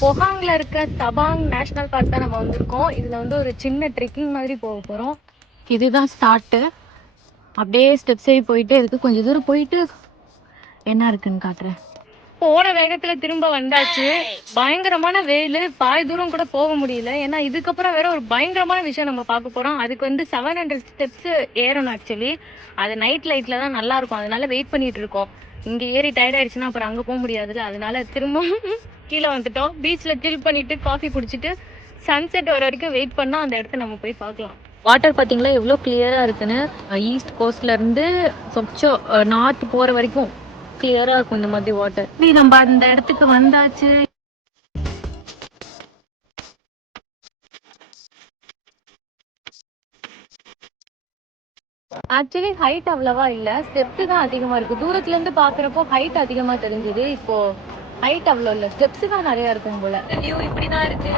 பொகாங்ல இருக்க Dabangg national park தான் நம்ம வந்திருக்கோம். இதுல வந்து ஒரு சின்ன ட்ரெக்கிங் மாதிரி போக போறோம். இதுதான் ஸ்டார்ட். அப்படியே ஸ்டெப்ஸ் ஏறி போயிட்டே இருக்கு. கொஞ்சம் தூரம் போயிட்டு என்ன இருக்குன்னு காட்டுறேன். போற வேகத்துல திரும்ப வந்தாச்சு. பயங்கரமான வெயில், பாதி தூரம் கூட போக முடியல. ஏன்னா இதுக்கப்புறம் வேற ஒரு பயங்கரமான விஷயம் நம்ம பார்க்க போறோம். அதுக்கு வந்து 700 ஸ்டெப்ஸ் ஏறணும் ஆக்சுவலி. அது நைட் லைட்ல தான் நல்லா இருக்கும். அதனால வெயிட் பண்ணிட்டு இருக்கோம். இங்க ஏறி டயர்ட் ஆயிடுச்சுன்னா அப்புறம் அங்க போக முடியாதுல்ல. அதனால திரும்ப கீழே வந்துட்டோம். பீச்ல சில் பண்ணிட்டு காஃபி குடிச்சிட்டு சன்செட் வர வரைக்கும் வெயிட் பண்ணா அந்த இடத்த நம்ம போய் பார்க்கலாம். வாட்டர் பார்த்தீங்களா எவ்வளோ கிளியரா இருக்குன்னு. ஈஸ்ட் கோஸ்ட்ல இருந்து சொச்சோ நார்த் போற வரைக்கும் கிளியரா இருக்கும் இந்த மாதிரி வாட்டர். நம்ம அந்த இடத்துக்கு வந்தாச்சு. ஆக்சுவலி ஹைட் அவ்வளவா இல்ல, ஸ்டெப்ஸ் தான் அதிகமா இருக்கு. தூரத்துல இருந்து பாக்குறப்போ ஹைட் அதிகமா தெரிஞ்சது. இப்போ ஹைட் அவ்வளோ இல்ல, ஸ்டெப்ஸ் தான் நிறைய இருக்கும் போல. வியூ இப்படிதான் இருக்கு.